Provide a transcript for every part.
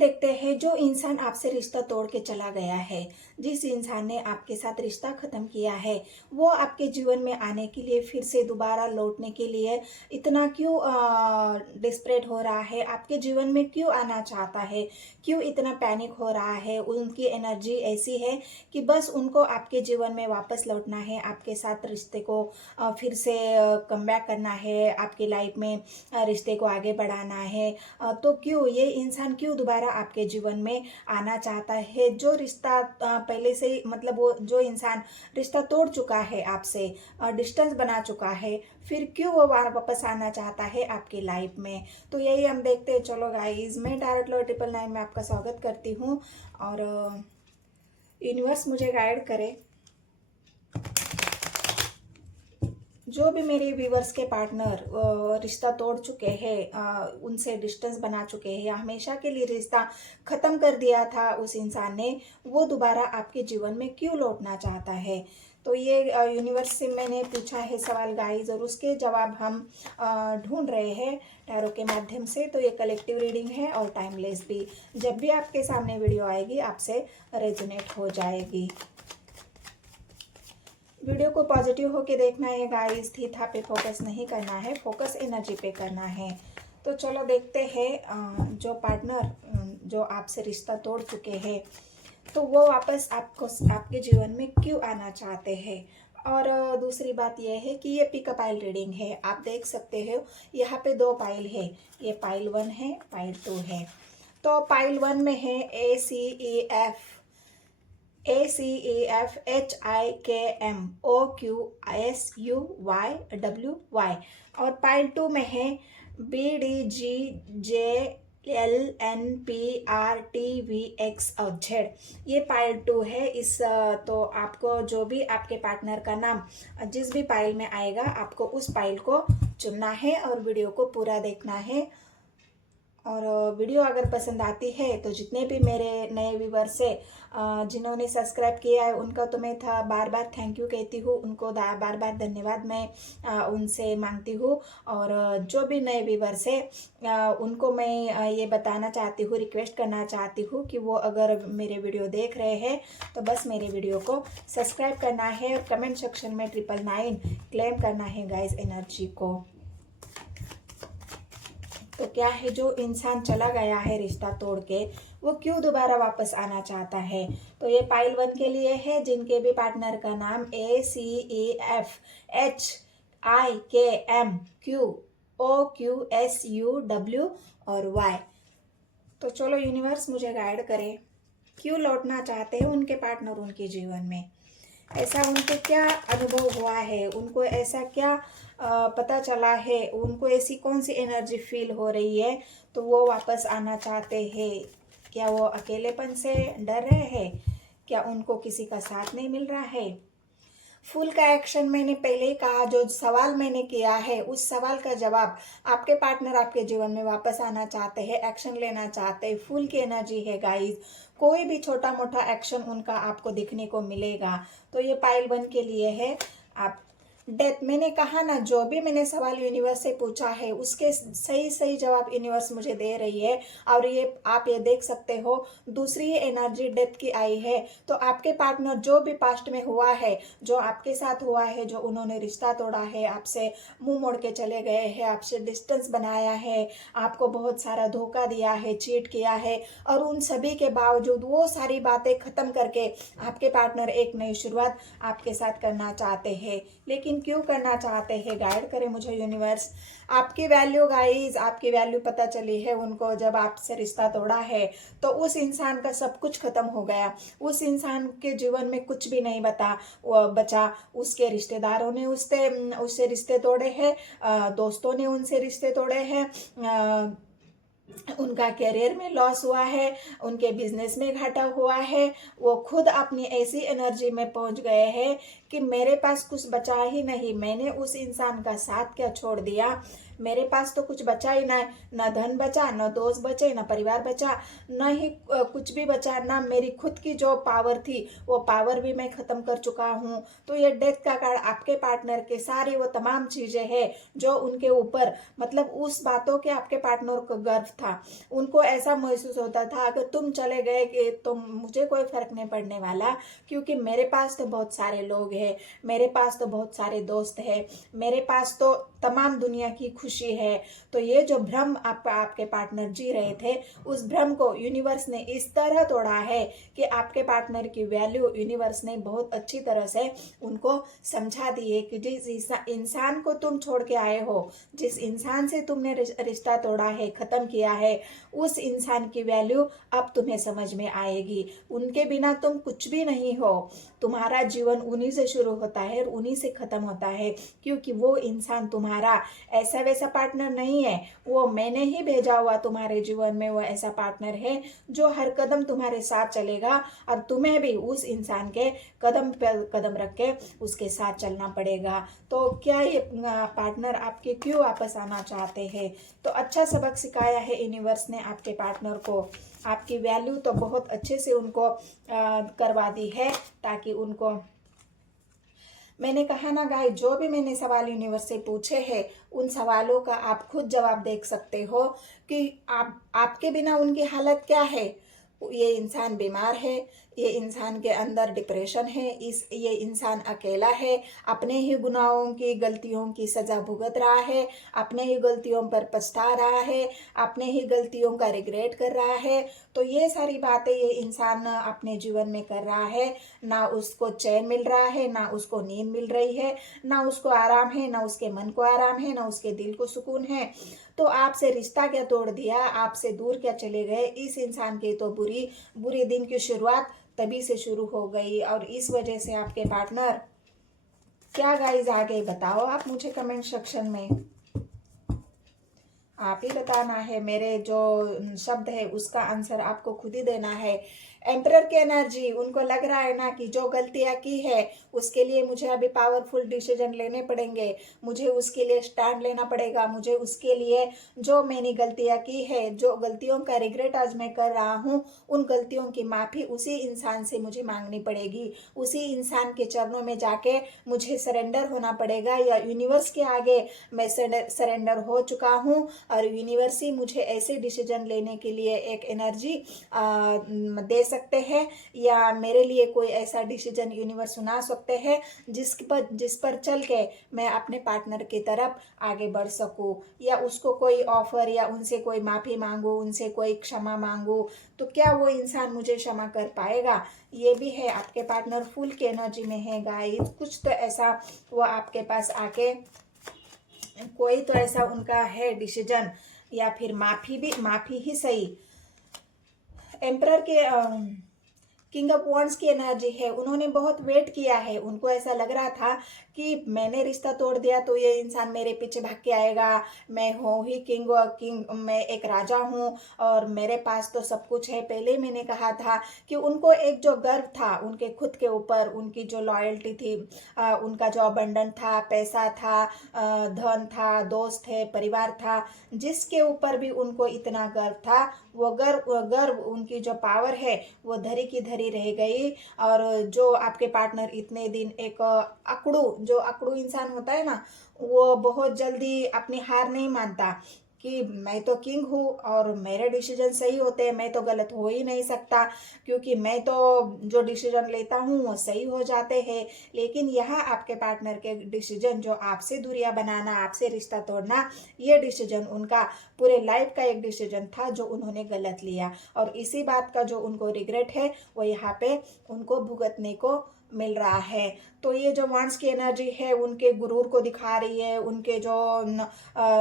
देखते हैं जो इंसान आपसे रिश्ता तोड़ के चला गया है, जिस इंसान ने आपके साथ रिश्ता खत्म किया है, वो आपके जीवन में आने के लिए फिर से दोबारा लौटने के लिए इतना क्यों डिस्परेट हो रहा है, आपके जीवन में क्यों आना चाहता है, क्यों इतना पैनिक हो रहा है। उनकी एनर्जी ऐसी है कि बस उनको आपके जीवन में वापस लौटना है, आपके साथ रिश्ते को फिर से कम बैक करना है, आपकी लाइफ में रिश्ते को आगे बढ़ाना है। तो क्यों ये इंसान क्यों दोबारा आपके जीवन में आना चाहता है। जो रिश्ता पहले से ही मतलब वो जो इंसान रिश्ता तोड़ चुका है आपसे, डिस्टेंस बना चुका है, फिर क्यों वो वापस आना चाहता है आपकी लाइफ में। तो यही हम देखते हैं। चलो गाइस, मैं टैरोट लवर 999 में आपका स्वागत करती हूँ और यूनिवर्स मुझे गाइड करे। जो भी मेरे व्यूवर्स के पार्टनर रिश्ता तोड़ चुके हैं, उनसे डिस्टेंस बना चुके हैं या हमेशा के लिए रिश्ता ख़त्म कर दिया था उस इंसान ने, वो दोबारा आपके जीवन में क्यों लौटना चाहता है। तो ये यूनिवर्स से मैंने पूछा है सवाल गाइस, और उसके जवाब हम ढूंढ रहे हैं टैरो के माध्यम से। तो ये कलेक्टिव रीडिंग है और टाइमलेस भी। जब भी आपके सामने वीडियो आएगी आपसे रेजोनेट हो जाएगी। वीडियो को पॉजिटिव होके देखना है गाइस, थीथा पे फोकस नहीं करना है, फोकस एनर्जी पे करना है। तो चलो देखते हैं जो पार्टनर जो आपसे रिश्ता तोड़ चुके हैं, तो वो वापस आपको आपके जीवन में क्यों आना चाहते हैं। और दूसरी बात यह है कि ये पिकअप पाइल रीडिंग है, आप देख सकते हो यहाँ पे 2 पाइल है, ये पाइल 1 है, पाइल 2 है। तो पाइल 1 में है ACEF HIKM OQSUYWY, और पाइल 2 में है BDGJLNPRTVXZ। ये पाइल 2 है। इस तो आपको जो भी आपके पार्टनर का नाम जिस भी पाइल में आएगा, आपको उस पाइल को चुनना है और वीडियो को पूरा देखना है। और वीडियो अगर पसंद आती है तो जितने भी मेरे नए व्यूवर्स है जिन्होंने सब्सक्राइब किया है, उनका तो मैं बार बार थैंक यू कहती हूँ, उनको बार बार धन्यवाद मैं उनसे मांगती हूँ। और जो भी नए व्यूवर्स है उनको मैं ये बताना चाहती हूँ, रिक्वेस्ट करना चाहती हूँ कि वो अगर मेरे वीडियो देख रहे हैं तो बस मेरे वीडियो को सब्सक्राइब करना है और कमेंट सेक्शन में 999 क्लेम करना है गाइस एनर्जी को। तो क्या है, जो इंसान चला गया है रिश्ता तोड़ के, वो क्यों दोबारा वापस आना चाहता है। तो ये पाइल 1 के लिए है, जिनके भी पार्टनर का नाम ACEFHIKMOQSUW और Y। तो चलो यूनिवर्स मुझे गाइड करे, क्यों लौटना चाहते हैं उनके पार्टनर उनके जीवन में। ऐसा उनको क्या अनुभव हुआ है, उनको ऐसा क्या पता चला है, उनको ऐसी कौन सी एनर्जी फील हो रही है, तो वो वापस आना चाहते हैं। क्या वो अकेलेपन से डर रहे हैं, क्या उनको किसी का साथ नहीं मिल रहा है। फूल का एक्शन मैंने पहले ही कहा, जो सवाल मैंने किया है उस सवाल का जवाब आपके पार्टनर आपके जीवन में वापस आना चाहते हैं, एक्शन लेना चाहते हैं। फूल की एनर्जी है गाइस, कोई भी छोटा मोटा एक्शन उनका आपको दिखने को मिलेगा। तो ये पाइल 1 के लिए है। आप डेथ, मैंने कहा ना, जो भी मैंने सवाल यूनिवर्स से पूछा है उसके सही सही जवाब यूनिवर्स मुझे दे रही है। और ये आप ये देख सकते हो, दूसरी एनर्जी डेथ की आई है। तो आपके पार्टनर जो भी पास्ट में हुआ है, जो आपके साथ हुआ है, जो उन्होंने रिश्ता तोड़ा है, आपसे मुंह मोड़ के चले गए हैं, आपसे डिस्टेंस बनाया है, आपको बहुत सारा धोखा दिया है, चीट किया है, और उन सभी के बावजूद वो सारी बातें खत्म करके आपके पार्टनर एक नई शुरुआत आपके साथ करना चाहते हैं। लेकिन क्यों करना चाहते हैं, गाइड करें मुझे यूनिवर्स। आपकी वैल्यू गाइस, आपकी वैल्यू पता चली है उनको, जब आपसे रिश्ता तोड़ा है तो उस इंसान का सब कुछ खत्म हो गया, उस इंसान के जीवन में कुछ भी नहीं बचा। उसके रिश्तेदारों ने उससे रिश्ते तोड़े हैं, दोस्तों ने उनसे रिश्ते तोड़े हैं, उनका करियर में लॉस हुआ है, उनके बिजनेस में घाटा हुआ है। वो खुद अपनी ऐसी एनर्जी में पहुंच गए हैं कि मेरे पास कुछ बचा ही नहीं, मैंने उस इंसान का साथ क्या छोड़ दिया, मेरे पास तो कुछ बचा ही ना, न धन बचा, न दोस्त बचे, न परिवार बचा, न ही कुछ भी बचा, ना मेरी खुद की जो पावर थी वो पावर भी मैं ख़त्म कर चुका हूँ। तो ये डेथ का कार्ड आपके पार्टनर के सारी वो तमाम चीज़ें हैं जो उनके ऊपर, मतलब उस बातों के आपके पार्टनर को गर्व था। उनको ऐसा महसूस होता था अगर तुम चले गए कि तो मुझे कोई फ़र्क नहीं पड़ने वाला, क्योंकि मेरे पास तो बहुत सारे लोग हैं, मेरे पास तो बहुत सारे दोस्त हैं, मेरे पास तो तमाम दुनिया की खुशी है। तो ये जो भ्रम आपके पार्टनर जी रहे थे, उस भ्रम को यूनिवर्स ने इस तरह तोड़ा है कि आपके पार्टनर की वैल्यू यूनिवर्स ने बहुत अच्छी तरह से उनको समझा दी है कि जिस इंसान को तुम छोड़ के आए हो, जिस इंसान से तुमने रिश्ता तोड़ा है, ख़त्म किया है, उस इंसान की वैल्यू अब तुम्हें समझ में आएगी। उनके बिना तुम कुछ भी नहीं हो। तुम्हारा जीवन उन्हीं से शुरू होता है और उन्हीं से ख़त्म होता है, क्योंकि वो इंसान तुम्हारा ऐसा वैसा पार्टनर नहीं है। वो मैंने ही भेजा हुआ तुम्हारे जीवन में वो ऐसा पार्टनर है जो हर कदम तुम्हारे साथ चलेगा, और तुम्हें भी उस इंसान के कदम पर कदम रख के उसके साथ चलना पड़ेगा। तो क्या ये पार्टनर आपके क्यों वापस आना चाहते हैं? तो अच्छा सबक सिखाया है यूनिवर्स ने आपके पार्टनर को। आपकी वैल्यू तो बहुत अच्छे से उनको करवा दी है, ताकि उनको, मैंने कहा ना गाइस, जो भी मैंने सवाल यूनिवर्स से पूछे हैं उन सवालों का आप खुद जवाब देख सकते हो कि आपके बिना उनकी हालत क्या है। ये इंसान बीमार है, ये इंसान के अंदर डिप्रेशन है, ये इंसान अकेला है, अपने ही गुनाहों की गलतियों की सजा भुगत रहा है, अपने ही गलतियों पर पछता रहा है, अपने ही गलतियों का रिग्रेट कर रहा है। तो ये सारी बातें ये इंसान अपने जीवन में कर रहा है। ना उसको चैन मिल रहा है, ना उसको नींद मिल रही है, ना उसको आराम है, ना उसके मन को आराम है, ना उसके दिल को सुकून है। तो आपसे रिश्ता क्या तोड़ दिया, आपसे दूर क्या चले गए, इस इंसान के तो बुरी दिन की शुरुआत तभी से शुरू हो गई। और इस वजह से आपके पार्टनर क्या गाइस आगे बताओ आप मुझे कमेंट सेक्शन में, आप ही बताना है। मेरे जो शब्द है उसका आंसर आपको खुद ही देना है। एम्परर की एनर्जी, उनको लग रहा है ना कि जो गलतियां की है उसके लिए मुझे अभी पावरफुल डिसीजन लेने पड़ेंगे, मुझे उसके लिए स्टैंड लेना पड़ेगा, मुझे उसके लिए जो मैंने गलतियां की है, जो गलतियों का रिग्रेट आज मैं कर रहा हूँ, उन गलतियों की माफ़ी उसी इंसान से मुझे मांगनी पड़ेगी। उसी इंसान के चरणों में जाके मुझे सरेंडर होना पड़ेगा, या यूनिवर्स के आगे मैं सरेंडर हो चुका हूँ और यूनिवर्स ही मुझे ऐसे डिसीजन लेने के लिए एक एनर्जी दे सकते हैं, या मेरे लिए कोई ऐसा डिसीजन यूनिवर्स सुना सकते हैं जिस पर चल के मैं अपने पार्टनर की तरफ आगे बढ़ सकूं, या उसको कोई ऑफर या उनसे कोई माफ़ी मांगू, उनसे कोई क्षमा मांगू। तो क्या वो इंसान मुझे क्षमा कर पाएगा? ये भी है, आपके पार्टनर फुल की एनर्जी में है गाइस। कुछ तो ऐसा वो आपके पास आके कोई तो ऐसा उनका है डिसीजन, या फिर माफ़ी ही सही। एम्परर के किंग ऑफ वॉन्ड्स की एनर्जी है, उन्होंने बहुत वेट किया है। उनको ऐसा लग रहा था कि मैंने रिश्ता तोड़ दिया तो ये इंसान मेरे पीछे भाग के आएगा, मैं हूँ ही किंग, मैं एक राजा हूँ और मेरे पास तो सब कुछ है। पहले मैंने कहा था कि उनको एक जो गर्व था उनके खुद के ऊपर, उनकी जो लॉयल्टी थी, उनका जो अबंडन था, पैसा था, धन था, दोस्त थे, परिवार था, जिसके ऊपर भी उनको इतना गर्व था, वो गर्व उनकी जो पावर है वो धरी की धरी रह गई। और जो आपके पार्टनर इतने दिन एक अकड़ू इंसान होता है ना, वो बहुत जल्दी अपनी हार नहीं मानता कि मैं तो किंग हूँ और मेरे डिसीजन सही होते हैं, मैं तो गलत हो ही नहीं सकता, क्योंकि मैं तो जो डिसीजन लेता हूँ वो सही हो जाते हैं। लेकिन यहाँ आपके पार्टनर के डिसीजन, जो आपसे दूरियां बनाना, आपसे रिश्ता तोड़ना, ये डिसीजन उनका पूरे लाइफ का एक डिसीजन था जो उन्होंने गलत लिया, और इसी बात का जो उनको रिग्रेट है वो यहाँ पे उनको भुगतने को मिल रहा है। तो ये जो वांस की एनर्जी है उनके गुरूर को दिखा रही है, उनके जो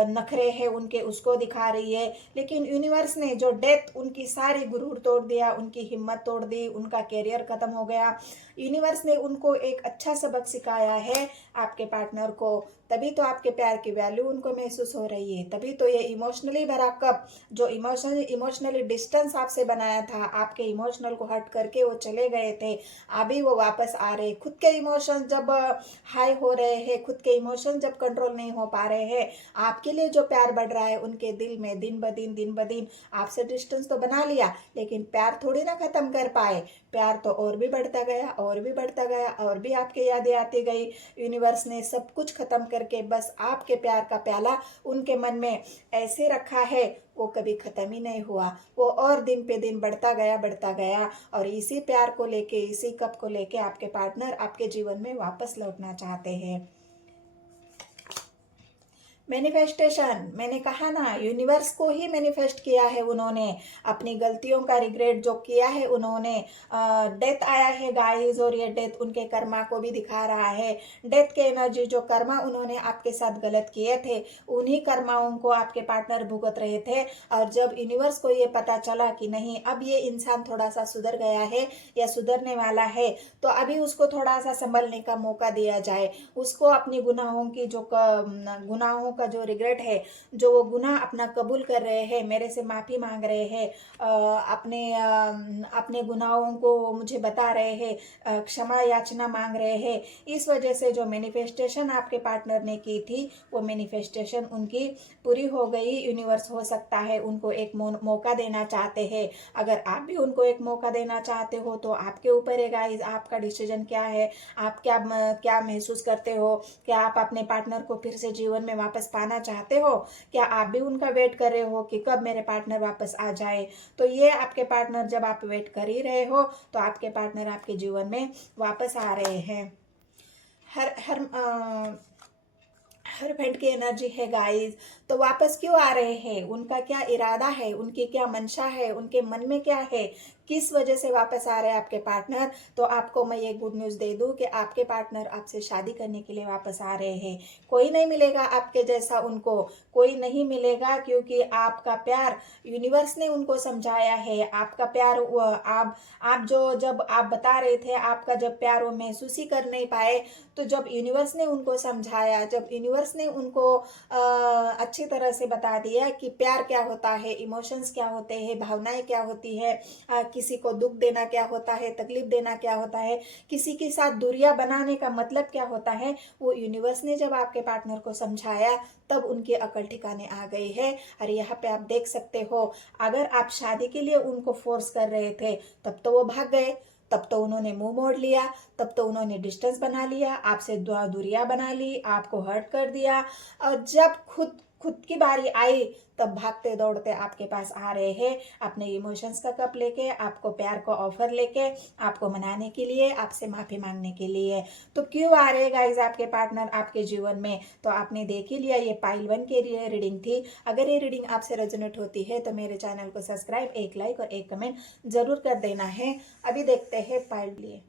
नखरे हैं उनके उसको दिखा रही है। लेकिन यूनिवर्स ने जो डेथ उनकी सारी गुरूर तोड़ दिया, उनकी हिम्मत तोड़ दी, उनका कैरियर खत्म हो गया। यूनिवर्स ने उनको एक अच्छा सबक सिखाया है आपके पार्टनर को तभी तो आपके प्यार की वैल्यू उनको महसूस हो रही है, तभी तो ये इमोशनली भरा कप, जो इमोशनली डिस्टेंस आपसे बनाया था, आपके इमोशनल को हट करके वो चले गए थे, अभी वो वापस आ रहे। खुद के इमोशन जब हाई हो रहे हैं, खुद के इमोशन जब कंट्रोल नहीं हो पा रहे हैं, आपके लिए जो प्यार बढ़ रहा है उनके दिल में दिन ब दिन आपसे डिस्टेंस तो बना लिया, लेकिन प्यार थोड़ी ना खत्म कर पाए। प्यार तो और भी बढ़ता गया, और भी बढ़ता गया, और भी आपके यादें आती गई। यूनिवर्स ने सब कुछ खत्म करके बस आपके प्यार का प्याला उनके मन में ऐसे रखा है, वो कभी खत्म ही नहीं हुआ। वो और दिन पे दिन बढ़ता गया, और इसी प्यार को लेके, इसी कप को लेके आपके पार्टनर आपके जीवन में वापस लौटना चाहते हैं। मैनिफेस्टेशन, मैंने कहा ना, यूनिवर्स को ही मैनिफेस्ट किया है उन्होंने, अपनी गलतियों का रिग्रेट जो किया है उन्होंने। डेथ आया है गाइस, और ये डेथ उनके कर्मा को भी दिखा रहा है। डेथ के एनर्जी, जो कर्मा उन्होंने आपके साथ गलत किए थे, उन्हीं कर्माओं को आपके पार्टनर भुगत रहे थे। और जब यूनिवर्स को ये पता चला कि नहीं, अब ये इंसान थोड़ा सा सुधर गया है या सुधरने वाला है, तो अभी उसको थोड़ा सा संभलने का मौका दिया जाए। उसको अपनी गुनाहों की जो गुनाहों का जो रिग्रेट है, जो वो गुनाह अपना कबूल कर रहे हैं, मेरे से माफ़ी मांग रहे हैं, अपने गुनाहों को मुझे बता रहे हैं, क्षमा याचना मांग रहे हैं, इस वजह से जो मैनिफेस्टेशन आपके पार्टनर ने की थी, वो मैनिफेस्टेशन उनकी पूरी हो गई। यूनिवर्स हो सकता है उनको एक मौका देना चाहते हैं। अगर आप भी उनको एक मौका देना चाहते हो तो आपके ऊपर है गाइस, आपका डिसीजन क्या है, आप क्या महसूस करते हो। क्या आप अपने पार्टनर को फिर से जीवन में वापस पाना चाहते हो? क्या आप भी उनका वेट कर रहे हो कि कब मेरे पार्टनर वापस आ जाए? तो ये आपके पार्टनर, जब आप वेट कर ही रहे हो, तो आपके पार्टनर आपके जीवन में वापस आ रहे हैं। हर हर हर भेंट की एनर्जी है गाइस, तो वापस क्यों आ रहे हैं? उनका क्या इरादा है, उनकी क्या मंशा है, उनके मन में क्या है, किस वजह से वापस आ रहे हैं आपके पार्टनर? तो आपको मैं ये गुड न्यूज़ दे दूं कि आपके पार्टनर आपसे शादी करने के लिए वापस आ रहे हैं। कोई नहीं मिलेगा आपके जैसा उनको, कोई नहीं मिलेगा, क्योंकि आपका प्यार यूनिवर्स ने उनको समझाया है। आपका प्यार आप जो जब आप बता रहे थे, आपका जब प्यार वो महसूस ही कर नहीं पाए, तो जब यूनिवर्स ने उनको समझाया, जब यूनिवर्स ने उनको अच्छी तरह से बता दिया कि प्यार क्या होता है, इमोशंस क्या होते हैं, भावनाएं क्या होती है, किसी को दुख देना क्या होता है, तकलीफ देना क्या होता है, किसी के साथ दूरियां बनाने का मतलब क्या होता है, वो यूनिवर्स ने जब आपके पार्टनर को समझाया, तब उनकी अकल ठिकाने आ गई है। और यहाँ पे आप देख सकते हो, अगर आप शादी के लिए उनको फोर्स कर रहे थे, तब तो वो भाग गए, तब तो उन्होंने मुंह मोड़ लिया, तब तो उन्होंने डिस्टेंस बना लिया, आपसे दूरियां बना ली, आपको हर्ट कर दिया। और जब खुद की बारी आई, तब भागते दौड़ते आपके पास आ रहे हैं, अपने इमोशंस का कप लेके, आपको प्यार का ऑफर लेके, आपको मनाने के लिए, आपसे माफी मांगने के लिए। तो क्यों आ रहे गाइस आपके पार्टनर आपके जीवन में? तो आपने देख ही लिया, ये पाइल 1 के लिए रीडिंग थी। अगर ये रीडिंग आपसे रेजोनेट होती है तो मेरे चैनल को सब्सक्राइब, एक लाइक और एक कमेंट जरूर कर देना है। अभी देखते हैं पाइल लिए।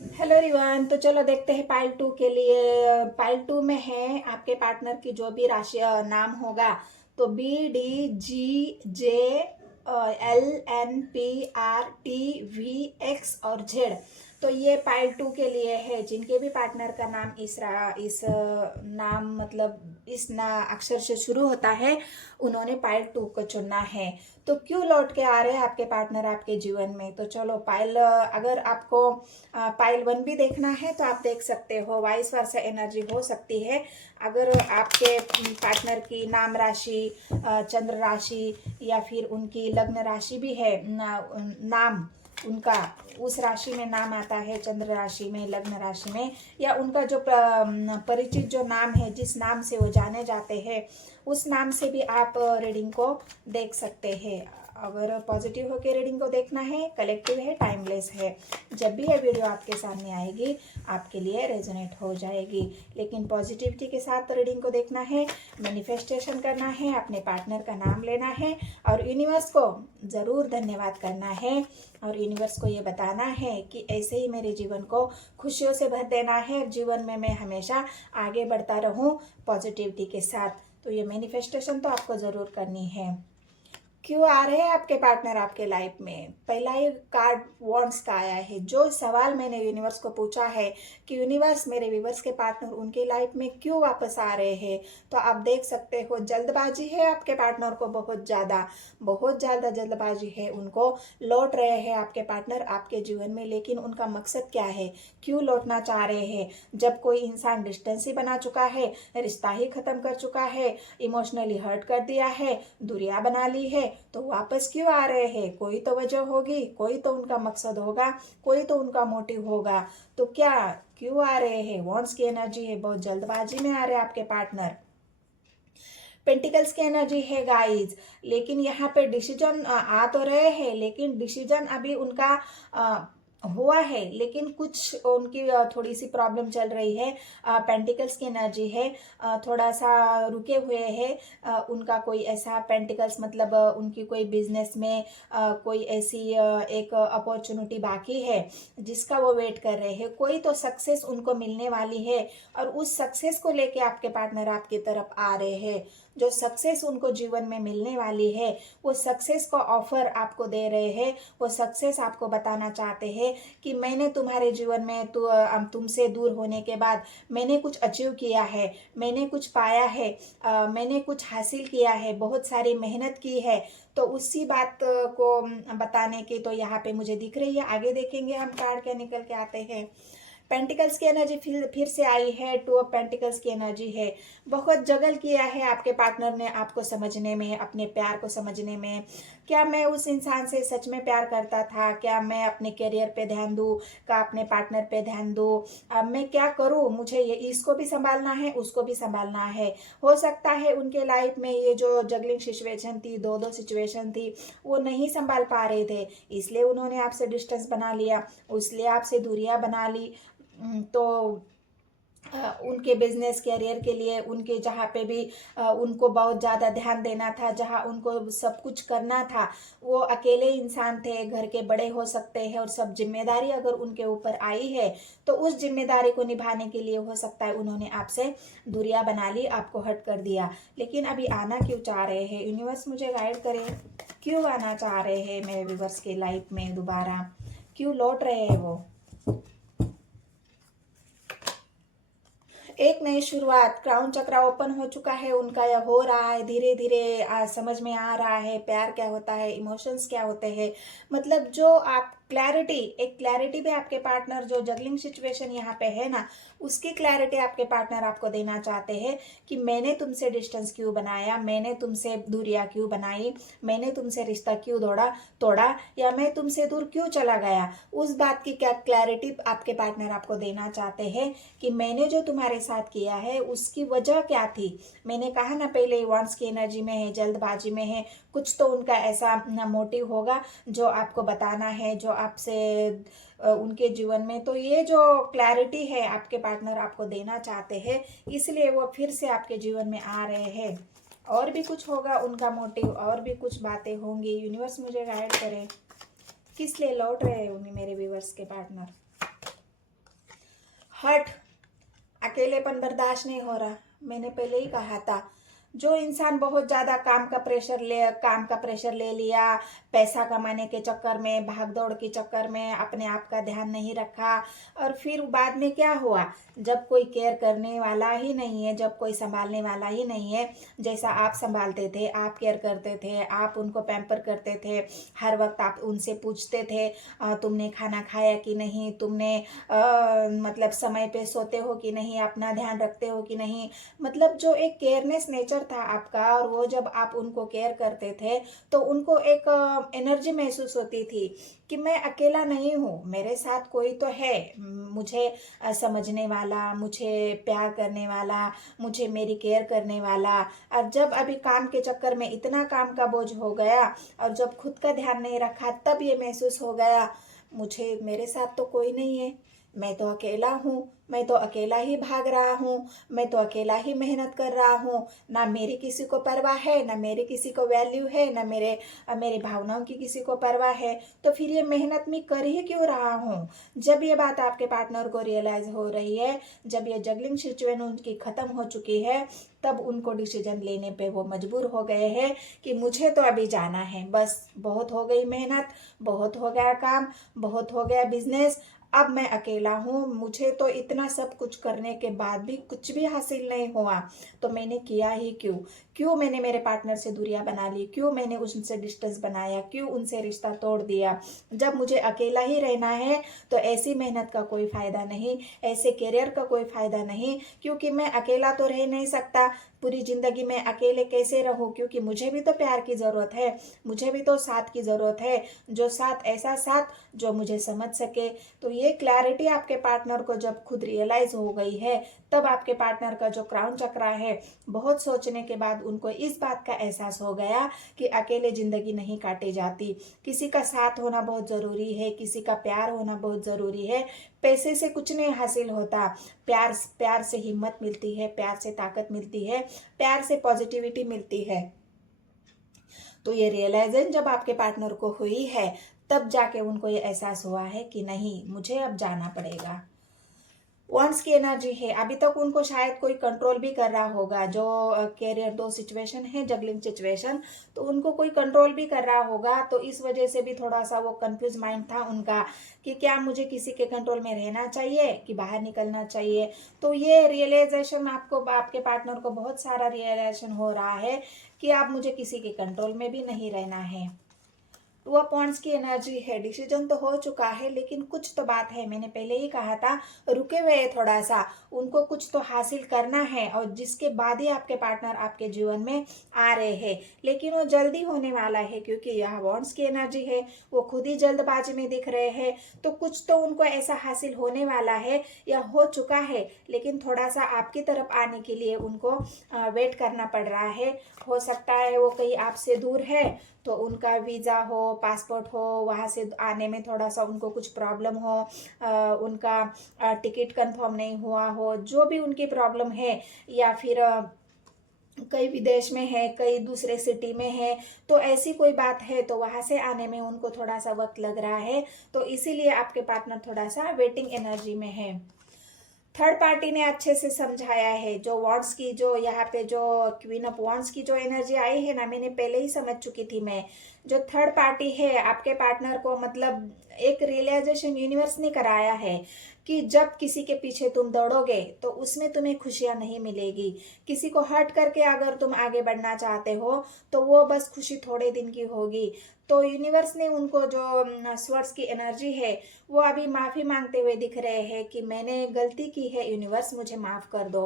हेलो एवरीवन, तो चलो देखते हैं पाइल 2 के लिए। पाइल 2 में है आपके पार्टनर की जो भी राशि नाम होगा, तो BDGJLNPRTVX और Z। तो ये पाइल 2 के लिए है। जिनके भी पार्टनर का नाम इस नाम मतलब इस अक्षर से शुरू होता है, उन्होंने पाइल 2 को चुनना है। तो क्यों लौट के आ रहे हैं आपके पार्टनर आपके जीवन में? तो चलो अगर आपको पाइल 1 भी देखना है तो आप देख सकते हो। वाइस वर्सा एनर्जी हो सकती है। अगर आपके पार्टनर की नाम राशि, चंद्र राशि, या फिर उनकी लग्न राशि भी है, नाम उनका उस राशि में नाम आता है, चंद्र राशि में, लग्न राशि में, या उनका जो परिचित जो नाम है, जिस नाम से वो जाने जाते हैं, उस नाम से भी आप रीडिंग को देख सकते हैं। अगर पॉजिटिव होकर रीडिंग को देखना है, कलेक्टिव है, टाइमलेस है, जब भी यह वीडियो आपके सामने आएगी आपके लिए रेजोनेट हो जाएगी। लेकिन पॉजिटिविटी के साथ रीडिंग को देखना है, मैनिफेस्टेशन करना है, अपने पार्टनर का नाम लेना है, और यूनिवर्स को ज़रूर धन्यवाद करना है, और यूनिवर्स को ये बताना है कि ऐसे ही मेरे जीवन को खुशियों से भर देना है, जीवन में मैं हमेशा आगे बढ़ता रहूं पॉजिटिविटी के साथ। तो ये मैनिफेस्टेशन तो आपको ज़रूर करनी है। क्यों आ रहे हैं आपके पार्टनर आपके लाइफ में? पहला ही कार्ड वॉन्ड्स का आया है। जो सवाल मैंने यूनिवर्स को पूछा है कि यूनिवर्स मेरे व्यूवर्स के पार्टनर उनके लाइफ में क्यों वापस आ रहे हैं, तो आप देख सकते हो जल्दबाजी है आपके पार्टनर को, बहुत ज़्यादा जल्दबाजी है उनको। लौट रहे हैं आपके पार्टनर आपके जीवन में, लेकिन उनका मकसद क्या है, क्यों लौटना चाह रहे हैं? जब कोई इंसान डिस्टेंस ही बना चुका है, रिश्ता ही खत्म कर चुका है, इमोशनली हर्ट कर दिया है, दूरियां बना ली है, तो वापस क्यों आ रहे हैं? कोई तो वजह होगी, कोई तो उनका मकसद होगा, कोई तो उनका मोटिव होगा। तो क्या क्यों आ रहे हैं? वॉन्ड्स की एनर्जी है, बहुत जल्दबाजी में आ रहे हैं आपके पार्टनर। पेंटिकल्स की एनर्जी है गाइज, लेकिन यहाँ पे डिसीजन आ तो रहे हैं, लेकिन डिसीजन अभी उनका हुआ है, लेकिन कुछ उनकी थोड़ी सी प्रॉब्लम चल रही है। पेंटिकल्स की एनर्जी है, थोड़ा सा रुके हुए हैं। उनका कोई ऐसा पेंटिकल्स मतलब उनकी कोई बिजनेस में कोई ऐसी एक अपॉर्चुनिटी बाकी है जिसका वो वेट कर रहे हैं। कोई तो सक्सेस उनको मिलने वाली है और उस सक्सेस को लेके आपके पार्टनर आपकी तरफ आ रहे हैं। जो सक्सेस उनको जीवन में मिलने वाली है, वो सक्सेस को ऑफर आपको दे रहे हैं। वो सक्सेस आपको बताना चाहते हैं कि मैंने तुम्हारे जीवन में तुमसे दूर होने के बाद मैंने कुछ अचीव किया है, मैंने कुछ पाया है, मैंने कुछ हासिल किया है, बहुत सारी मेहनत की है। तो उसी बात को बताने की तो यहाँ पे मुझे दिख रही है। आगे देखेंगे हम कार्ड क्या निकल के आते हैं। पेंटिकल्स की एनर्जी फिर से आई है। टू ऑफ पेंटिकल्स की एनर्जी है। बहुत जगल किया है आपके पार्टनर ने आपको समझने में, अपने प्यार को समझने में। क्या मैं उस इंसान से सच में प्यार करता था? क्या मैं अपने करियर पे ध्यान दूँ, क्या अपने पार्टनर पे ध्यान दूँ? अब मैं क्या करूँ? मुझे ये इसको भी संभालना है, उसको भी संभालना है। हो सकता है उनके लाइफ में ये जो जगलिंग सिचुएशन थी, दो सिचुएशन थी, वो नहीं संभाल पा रहे थे, इसलिए उन्होंने आपसे डिस्टेंस बना लिया, इसलिए आपसे दूरियां बना ली। तो उनके बिजनेस कैरियर के लिए, उनके जहाँ पे भी उनको बहुत ज़्यादा ध्यान देना था, जहाँ उनको सब कुछ करना था, वो अकेले इंसान थे, घर के बड़े हो सकते हैं, और सब जिम्मेदारी अगर उनके ऊपर आई है तो उस जिम्मेदारी को निभाने के लिए हो सकता है उन्होंने आपसे दूरियां बना ली, आपको हट कर दिया। लेकिन अभी आना क्यों चाह रहे हैं? यूनिवर्स मुझे गाइड करे, क्यों आना चाह रहे हैं मेरे व्यूवर्स के लाइफ में दोबारा? क्यों लौट रहे हैं वो? एक नई शुरुआत, क्राउन चक्र ओपन हो चुका है उनका, या हो रहा है धीरे धीरे। समझ में आ रहा है प्यार क्या होता है, इमोशंस क्या होते हैं। मतलब जो आप एक क्लैरिटी भी आपके पार्टनर, जो जगलिंग सिचुएशन यहाँ पे है ना, उसकी क्लैरिटी आपके पार्टनर आपको देना चाहते हैं कि मैंने तुमसे डिस्टेंस क्यों बनाया, मैंने तुमसे दूरियां क्यों बनाई, मैंने तुमसे रिश्ता क्यों तोड़ा, या मैं तुमसे दूर क्यों चला गया। उस बात की क्या क्लैरिटी आपके पार्टनर आपको देना चाहते हैं कि मैंने जो तुम्हारे साथ किया है उसकी वजह क्या थी। मैंने कहा ना पहले, वॉन्ड्स की एनर्जी में है, जल्दबाजी में है, कुछ तो उनका ऐसा मोटिव होगा जो आपको बताना है, जो आपसे उनके जीवन में। तो ये जो क्लैरिटी है आपके पार्टनर आपको देना चाहते हैं, इसलिए वो फिर से आपके जीवन में आ रहे हैं। और भी कुछ होगा उनका मोटिव, और भी कुछ बातें होंगी। यूनिवर्स मुझे गाइड करे, किस लिए लौट रहे हैं उन्हें मेरे व्यूवर्स के पार्टनर? हर्ट, अकेलेपन बर्दाश्त नहीं हो रहा। मैंने पहले ही कहा था, जो इंसान बहुत ज़्यादा काम का प्रेशर ले लिया, पैसा कमाने के चक्कर में, भाग दौड़ के चक्कर में अपने आप का ध्यान नहीं रखा, और फिर बाद में क्या हुआ, जब कोई केयर करने वाला ही नहीं है, जब कोई संभालने वाला ही नहीं है, जैसा आप संभालते थे, आप केयर करते थे, आप उनको पैम्पर करते थे, हर वक्त आप उनसे पूछते थे तुमने खाना खाया कि नहीं, तुमने मतलब समय पे सोते हो कि नहीं, अपना ध्यान रखते हो कि नहीं। मतलब जो एक केयरनेस नेचर था आपका, और वो जब आप उनको केयर करते थे तो उनको एक एनर्जी महसूस होती थी कि मैं अकेला नहीं हूँ, मेरे साथ कोई तो है, मुझे समझने वाला, मुझे प्यार करने वाला, मुझे मेरी केयर करने वाला। और जब अभी काम के चक्कर में इतना काम का बोझ हो गया, और जब खुद का ध्यान नहीं रखा, तब ये महसूस हो गया मुझे मेरे साथ तो कोई नहीं है, मैं तो अकेला हूँ, मैं तो अकेला ही भाग रहा हूँ, मैं तो अकेला ही मेहनत कर रहा हूँ, ना मेरी किसी को परवाह है, ना मेरे किसी को वैल्यू है, ना मेरी भावनाओं की किसी को परवाह है, तो फिर ये मेहनत मैं कर ही क्यों रहा हूँ। जब ये बात आपके पार्टनर को रियलाइज हो रही है, जब ये जगलिंग सिचुएशन उनकी खत्म हो चुकी है, तब उनको डिसीजन लेने पे वो मजबूर हो गए हैं कि मुझे तो अभी जाना है, बस बहुत हो गई मेहनत, बहुत हो गया काम, बहुत हो गया बिजनेस, अब मैं अकेला हूँ, मुझे तो इतना सब कुछ करने के बाद भी कुछ भी हासिल नहीं हुआ, तो मैंने किया ही क्यों। क्यों मैंने मेरे पार्टनर से दूरियां बना ली, क्यों मैंने उनसे डिस्टेंस बनाया, क्यों उनसे रिश्ता तोड़ दिया। जब मुझे अकेला ही रहना है तो ऐसी मेहनत का कोई फायदा नहीं, ऐसे करियर का कोई फायदा नहीं, क्योंकि मैं अकेला तो रह नहीं सकता। पूरी जिंदगी में अकेले कैसे रहूं, क्योंकि मुझे भी तो प्यार की जरूरत है, मुझे भी तो साथ की जरूरत है, जो साथ ऐसा साथ जो मुझे समझ सके। तो ये क्लैरिटी आपके पार्टनर को जब खुद रियलाइज हो गई है, तब आपके पार्टनर का जो क्राउन चक्रा है, बहुत सोचने के बाद उनको इस बात का एहसास हो गया कि अकेले जिंदगी नहीं काटी जाती, किसी का साथ होना बहुत जरूरी है, किसी का प्यार होना बहुत जरूरी है। पैसे से कुछ नहीं हासिल होता, प्यार से हिम्मत मिलती है, प्यार से ताकत मिलती है, प्यार से पॉजिटिविटी मिलती है। तो ये रियलाइजेशन जब आपके पार्टनर को हुई है, तब जाके उनको ये एहसास हुआ है कि नहीं, मुझे अब जाना पड़ेगा। वंस की एनर्जी है, अभी तक उनको शायद कोई कंट्रोल भी कर रहा होगा, जो कैरियर दो सिचुएशन है, जगलिंग सिचुएशन, तो उनको कोई कंट्रोल भी कर रहा होगा, तो इस वजह से भी थोड़ा सा वो कंफ्यूज माइंड था उनका कि क्या मुझे किसी के कंट्रोल में रहना चाहिए कि बाहर निकलना चाहिए। तो ये रियलाइजेशन आपको, आपके पार्टनर को बहुत सारा रियलाइजेशन हो रहा है कि आप मुझे किसी के कंट्रोल में भी नहीं रहना है। टू ऑफ वांड्स की एनर्जी है, डिसीजन तो हो चुका है, लेकिन कुछ तो बात है, मैंने पहले ही कहा था, रुके हुए हैं थोड़ा सा, उनको कुछ तो हासिल करना है, और जिसके बाद ही आपके पार्टनर आपके जीवन में आ रहे हैं। लेकिन वो जल्दी होने वाला है, क्योंकि यह वांड्स की एनर्जी है, वो खुद ही जल्दबाजी में दिख रहे हैं, तो कुछ तो उनको ऐसा हासिल होने वाला है या हो चुका है, लेकिन थोड़ा सा आपकी तरफ आने के लिए उनको वेट करना पड़ रहा है। हो सकता है वो कहीं आपसे दूर है, तो उनका वीज़ा हो, पासपोर्ट हो, वहाँ से आने में थोड़ा सा उनको कुछ प्रॉब्लम हो, उनका टिकट कंफर्म नहीं हुआ हो, जो भी उनकी प्रॉब्लम है, या फिर कई विदेश में है, कई दूसरे सिटी में है, तो ऐसी कोई बात है, तो वहाँ से आने में उनको थोड़ा सा वक्त लग रहा है, तो इसीलिए आपके पार्टनर थोड़ा सा वेटिंग एनर्जी में है। थर्ड पार्टी ने अच्छे से समझाया है, जो वॉन्ड्स की, जो यहाँ पे जो क्वीन ऑफ वॉन्ड्स की जो एनर्जी आई है ना, मैंने पहले ही समझ चुकी थी मैं। जो थर्ड पार्टी है आपके पार्टनर को, मतलब एक रियलाइजेशन यूनिवर्स ने कराया है कि जब किसी के पीछे तुम दौड़ोगे तो उसमें तुम्हें खुशियां नहीं मिलेगी। किसी को हर्ट करके अगर तुम आगे बढ़ना चाहते हो तो वो बस खुशी थोड़े दिन की होगी। तो यूनिवर्स ने उनको, जो स्वर्स की एनर्जी है, वो अभी माफ़ी मांगते हुए दिख रहे हैं कि मैंने गलती की है, यूनिवर्स मुझे माफ़ कर दो।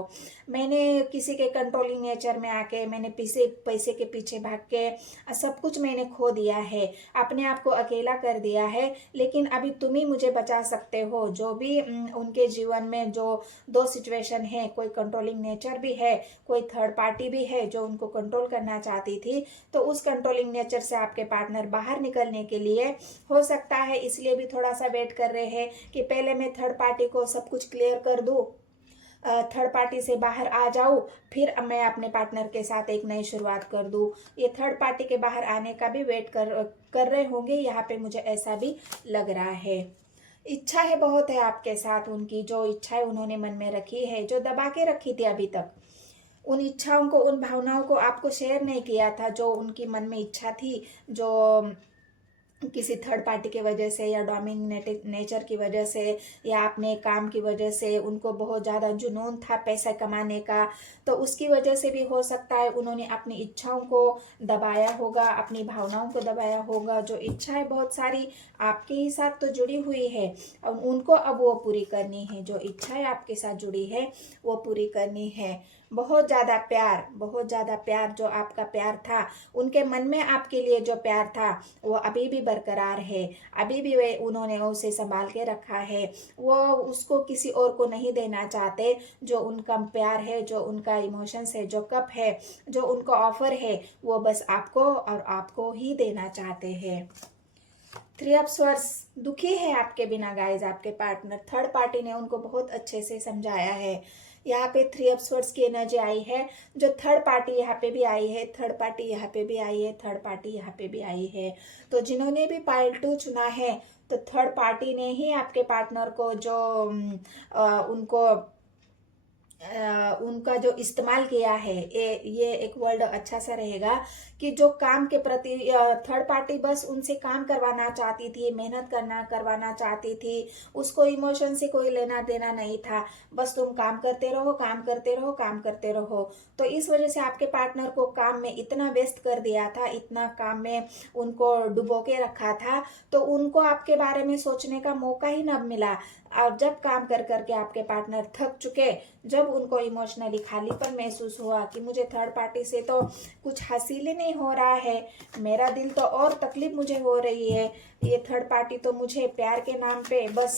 मैंने किसी के कंट्रोलिंग नेचर में आके, मैंने पैसे के पीछे भाग के सब कुछ मैंने खो दिया है, अपने आप को अकेला कर दिया है, लेकिन अभी तुम ही मुझे बचा सकते हो। जो भी उनके जीवन में जो दो सिचुएशन है, कोई कंट्रोलिंग नेचर भी है, कोई थर्ड पार्टी भी है जो उनको कंट्रोल करना चाहती थी, तो उस कंट्रोलिंग नेचर से आपके पार्टनर बाहर निकलने के लिए, हो सकता है इसलिए भी थोड़ा सा वेट कर रहे हैं कि पहले मैं थर्ड पार्टी को सब कुछ क्लियर कर दूं, थर्ड पार्टी से बाहर आ जाऊं, फिर मैं अपने पार्टनर के साथ एक नई शुरुआत कर दूं। ये थर्ड पार्टी के बाहर आने का भी वेट कर रहे होंगे, यहाँ पे मुझे ऐसा भी लग रहा है। इच्छा है बहुत है आपके साथ, उनकी जो इच्छाएं उन्होंने मन में रखी है, जो दबा के रखी थी अभी तक, उन इच्छाओं को, उन भावनाओं को आपको शेयर नहीं किया था, जो उनकी मन में इच्छा थी, जो किसी थर्ड पार्टी की वजह से या डोमिनेटेड नेचर की वजह से या अपने काम की वजह से उनको बहुत ज़्यादा जुनून था पैसा कमाने का, तो उसकी वजह से भी हो सकता है उन्होंने अपनी इच्छाओं को दबाया होगा, अपनी भावनाओं को दबाया होगा। जो इच्छाएं बहुत सारी आपके ही साथ तो जुड़ी हुई है, और उनको अब वो पूरी करनी है, जो इच्छाएं आपके साथ जुड़ी है वो पूरी करनी है। बहुत ज़्यादा प्यार, बहुत ज़्यादा प्यार, जो आपका प्यार था, उनके मन में आपके लिए जो प्यार था वो अभी भी बरकरार है, अभी भी वे उन्होंने उसे संभाल के रखा है। वो उसको किसी और को नहीं देना चाहते। जो उनका प्यार है, जो उनका इमोशंस है, जो कप है, जो उनका ऑफर है, वो बस आपको और आपको ही देना चाहते हैं। थ्री ऑफ स्वर्ड्स, दुखी है आपके बिना गाइज आपके पार्टनर। थर्ड पार्टी ने उनको बहुत अच्छे से समझाया है। यहाँ पे थ्री ऑफ स्वर्ड्स की एनर्जी आई है। जो थर्ड पार्टी यहाँ पे भी आई है, थर्ड पार्टी यहाँ पे भी आई है, थर्ड पार्टी यहाँ पे भी आई है। तो जिन्होंने भी पाइल 2 चुना है, तो थर्ड पार्टी ने ही आपके पार्टनर को जो उनको उनका जो इस्तेमाल किया है, ये एक वर्ड अच्छा सा रहेगा कि जो काम के प्रति थर्ड पार्टी बस उनसे काम करवाना चाहती थी, मेहनत करवाना चाहती थी। उसको इमोशन से कोई लेना देना नहीं था। बस तुम काम करते रहो, काम करते रहो, काम करते रहो। तो इस वजह से आपके पार्टनर को काम में इतना व्यस्त कर दिया था, इतना काम में उनको डुबो के रखा था, तो उनको आपके बारे में सोचने का मौका ही न मिला। और जब काम कर करके आपके पार्टनर थक चुके, जब उनको इमोशनली खालीपन महसूस हुआ कि मुझे थर्ड पार्टी से तो कुछ हासिल ही नहीं हो रहा है, मेरा दिल तो और तकलीफ मुझे हो रही है, ये थर्ड पार्टी तो मुझे प्यार के नाम पे बस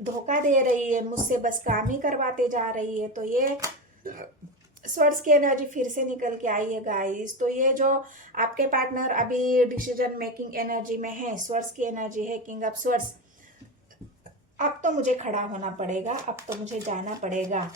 धोखा दे रही है, मुझसे बस काम ही करवाते जा रही है। तो ये स्वर्ड्स की एनर्जी फिर से निकल के आई है गाइस। तो ये जो आपके पार्टनर अभी डिसीजन मेकिंग एनर्जी में है, स्वर्ड्स की एनर्जी है किंग ऑफ स्वर्ड्स। अब तो मुझे खड़ा होना पड़ेगा, अब तो मुझे जाना पड़ेगा।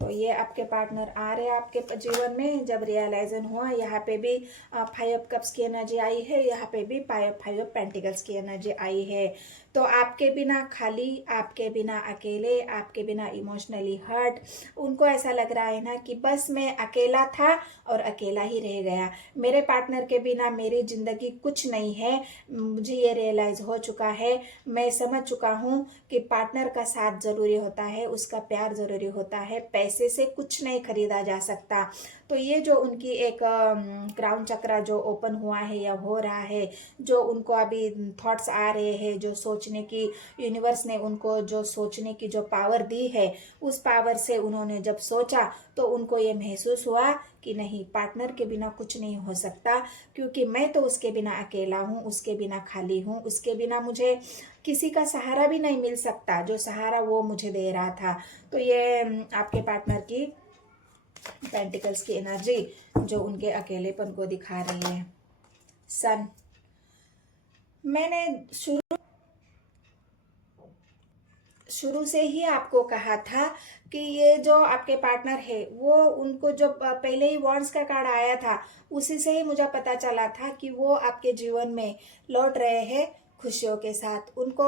तो ये आपके पार्टनर आ रहे हैं आपके जीवन में। जब रियलाइजन हुआ, यहाँ पे भी 5 ऑफ कप्स की एनर्जी आई है, यहाँ पे भी 5 ऑफ पेंटिकल्स की एनर्जी आई है। तो आपके बिना खाली, आपके बिना अकेले, आपके बिना इमोशनली हर्ट, उनको ऐसा लग रहा है ना कि बस मैं अकेला था और अकेला ही रह गया, मेरे पार्टनर के बिना मेरी जिंदगी कुछ नहीं है। मुझे ये रियलाइज हो चुका है, मैं समझ चुका हूँ कि पार्टनर का साथ जरूरी होता है, उसका प्यार जरूरी होता है, पैसे से कुछ नहीं खरीदा जा सकता। तो ये जो उनकी एक क्राउन चक्रा जो ओपन हुआ है या हो रहा है, जो उनको अभी थॉट्स आ रहे हैं, जो सोचने की, यूनिवर्स ने उनको जो सोचने की जो पावर दी है, उस पावर से उन्होंने जब सोचा तो उनको ये महसूस हुआ कि नहीं, पार्टनर के बिना कुछ नहीं हो सकता, क्योंकि मैं तो उसके बिना अकेला हूँ, उसके बिना खाली हूँ, उसके बिना मुझे किसी का सहारा भी नहीं मिल सकता, जो सहारा वो मुझे दे रहा था। तो ये आपके पार्टनर की पेंटिकल्स की एनर्जी जो उनके अकेलेपन को दिखा रही है। सन, मैंने शुरू से ही आपको कहा था कि ये जो आपके पार्टनर है, वो उनको जब पहले ही वॉन्ड्स का कार्ड आया था, उसी से ही मुझे पता चला था कि वो आपके जीवन में लौट रहे हैं खुशियों के साथ। उनको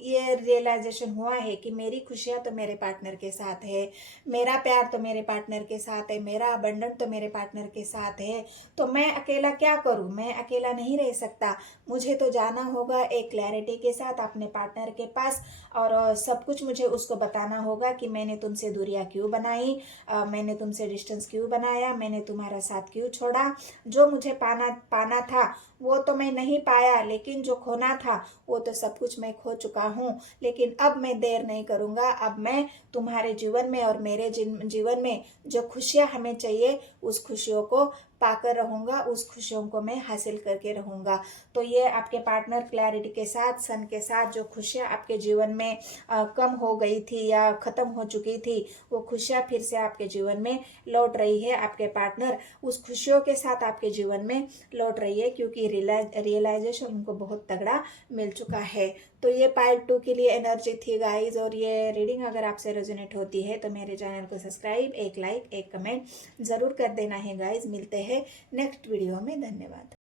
ये रियलाइजेशन हुआ है कि मेरी खुशियाँ तो मेरे पार्टनर के साथ है, मेरा प्यार तो मेरे पार्टनर के साथ है, मेरा अबंडेंट तो मेरे पार्टनर के साथ है। तो मैं अकेला क्या करूँ, मैं अकेला नहीं रह सकता, मुझे तो जाना होगा एक क्लैरिटी के साथ अपने पार्टनर के पास, और सब कुछ मुझे उसको बताना होगा कि मैंने तुमसे दूरियां क्यों बनाई, मैंने तुमसे डिस्टेंस क्यों बनाया, मैंने तुम्हारा साथ क्यों छोड़ा। जो मुझे पाना था वो तो मैं नहीं पाया, लेकिन जो खोना था वो तो सब कुछ मैं खो चुका हूँ। लेकिन अब मैं देर नहीं करूँगा, अब मैं तुम्हारे जीवन में और मेरे जीवन में जो खुशियाँ हमें चाहिए, उस खुशियों को पाकर रहूँगा, उस खुशियों को मैं हासिल करके रहूँगा। तो ये आपके पार्टनर क्लैरिटी के साथ, सन के साथ, जो खुशियाँ आपके जीवन में कम हो गई थी या ख़त्म हो चुकी थी, वो खुशियाँ फिर से आपके जीवन में लौट रही है। आपके पार्टनर उस खुशियों के साथ आपके जीवन में लौट रही है, क्योंकि रियलाइजेशन उनको बहुत तगड़ा मिल चुका है। तो ये पार्ट 2 के लिए एनर्जी थी गाइज। और ये रीडिंग अगर आपसे रेजोनेट होती है तो मेरे चैनल को सब्सक्राइब, एक लाइक, एक कमेंट ज़रूर कर देना है गाइज। मिलते हैं नेक्स्ट वीडियो में। धन्यवाद।